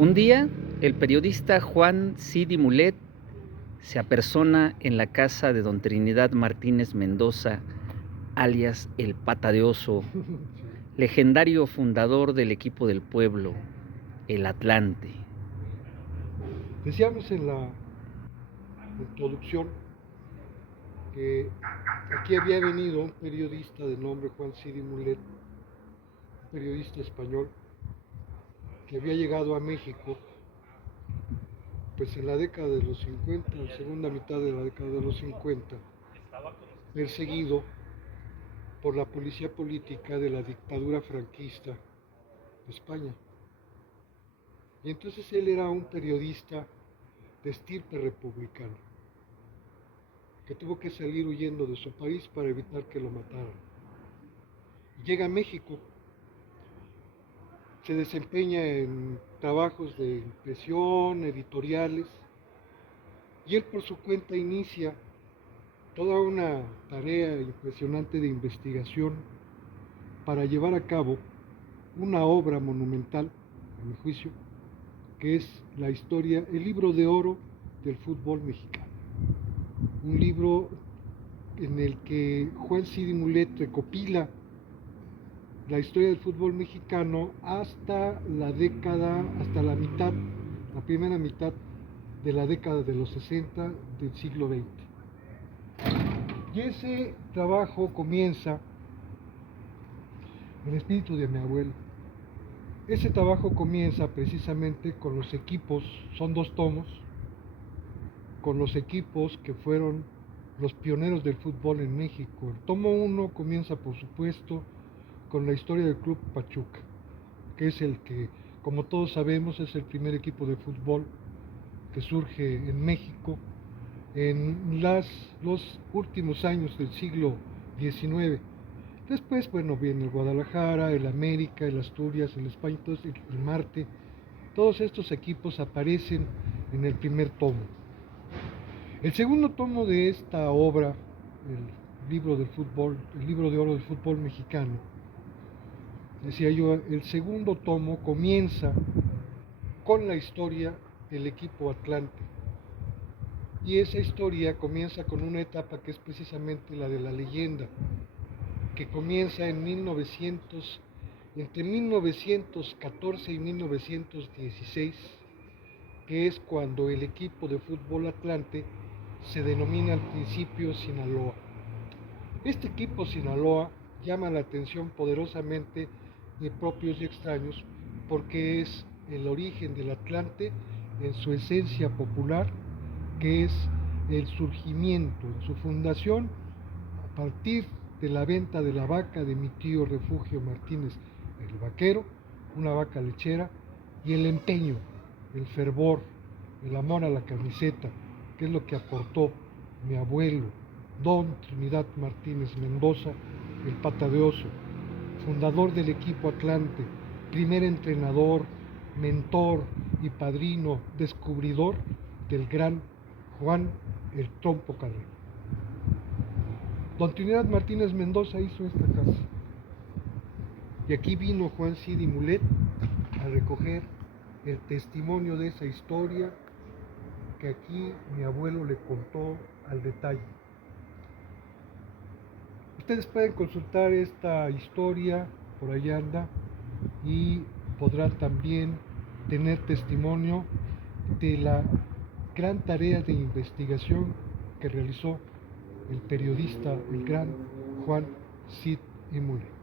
Un día, el periodista Juan Cidi Mulet se apersona en la casa de don Trinidad Martínez Mendoza, alias El Pata de Oso, Sí. legendario fundador del equipo del pueblo, el Atlante. Decíamos en la introducción que aquí había venido un periodista de nombre Juan Cidi Mulet, un periodista español que había llegado a México pues en la década de los 50, en la segunda mitad de la década de los 50, perseguido por la policía política de la dictadura franquista de España. Y entonces él era un periodista de estirpe republicana, que tuvo que salir huyendo de su país para evitar que lo mataran. Llega a México, se desempeña en trabajos de impresión, editoriales, y él por su cuenta inicia toda una tarea impresionante de investigación para llevar a cabo una obra monumental, a mi juicio, que es la historia, el libro de oro del fútbol mexicano. Un libro en el que Juan Cidi Mulet recopila la historia del fútbol mexicano hasta la década, hasta la mitad, la primera mitad de la década de los 60 del siglo XX. Y ese trabajo comienza en el espíritu de mi abuelo. Ese trabajo comienza precisamente con los equipos, son 2 tomos, con los equipos que fueron los pioneros del fútbol en México. El tomo 1 comienza, por supuesto, con la historia del Club Pachuca, que es el que, como todos sabemos, es el primer equipo de fútbol que surge en México en los últimos años del siglo XIX. Después, bueno, viene el Guadalajara, el América, el Asturias, el España, el Marte. Todos estos equipos aparecen en el primer tomo. El segundo tomo de esta obra, el libro del fútbol, el libro de oro del fútbol mexicano, decía yo, el segundo tomo comienza con la historia del equipo Atlante. Y esa historia comienza con una etapa que es precisamente la de la leyenda, que comienza en entre 1914 y 1916, que es cuando el equipo de fútbol Atlante se denomina al principio Sinaloa. Este equipo Sinaloa llama la atención poderosamente de propios y extraños porque es el origen del Atlante en su esencia popular, que es el surgimiento, en su fundación, a partir de la venta de la vaca de mi tío Refugio Martínez, el vaquero, una vaca lechera, y el empeño, el fervor, el amor a la camiseta, que es lo que aportó mi abuelo, don Trinidad Martínez Mendoza, el Pata de Oso, fundador del equipo Atlante, primer entrenador, mentor y padrino descubridor del gran Juan el Trompo Carrero. Don Trinidad Martínez Mendoza hizo esta casa. Y aquí vino Juan Cidi Mulet a recoger el testimonio de esa historia que aquí mi abuelo le contó al detalle. Ustedes pueden consultar esta historia, por ahí anda, y podrán también tener testimonio de la gran tarea de investigación que realizó el periodista, el gran Juan Cidi Mulet.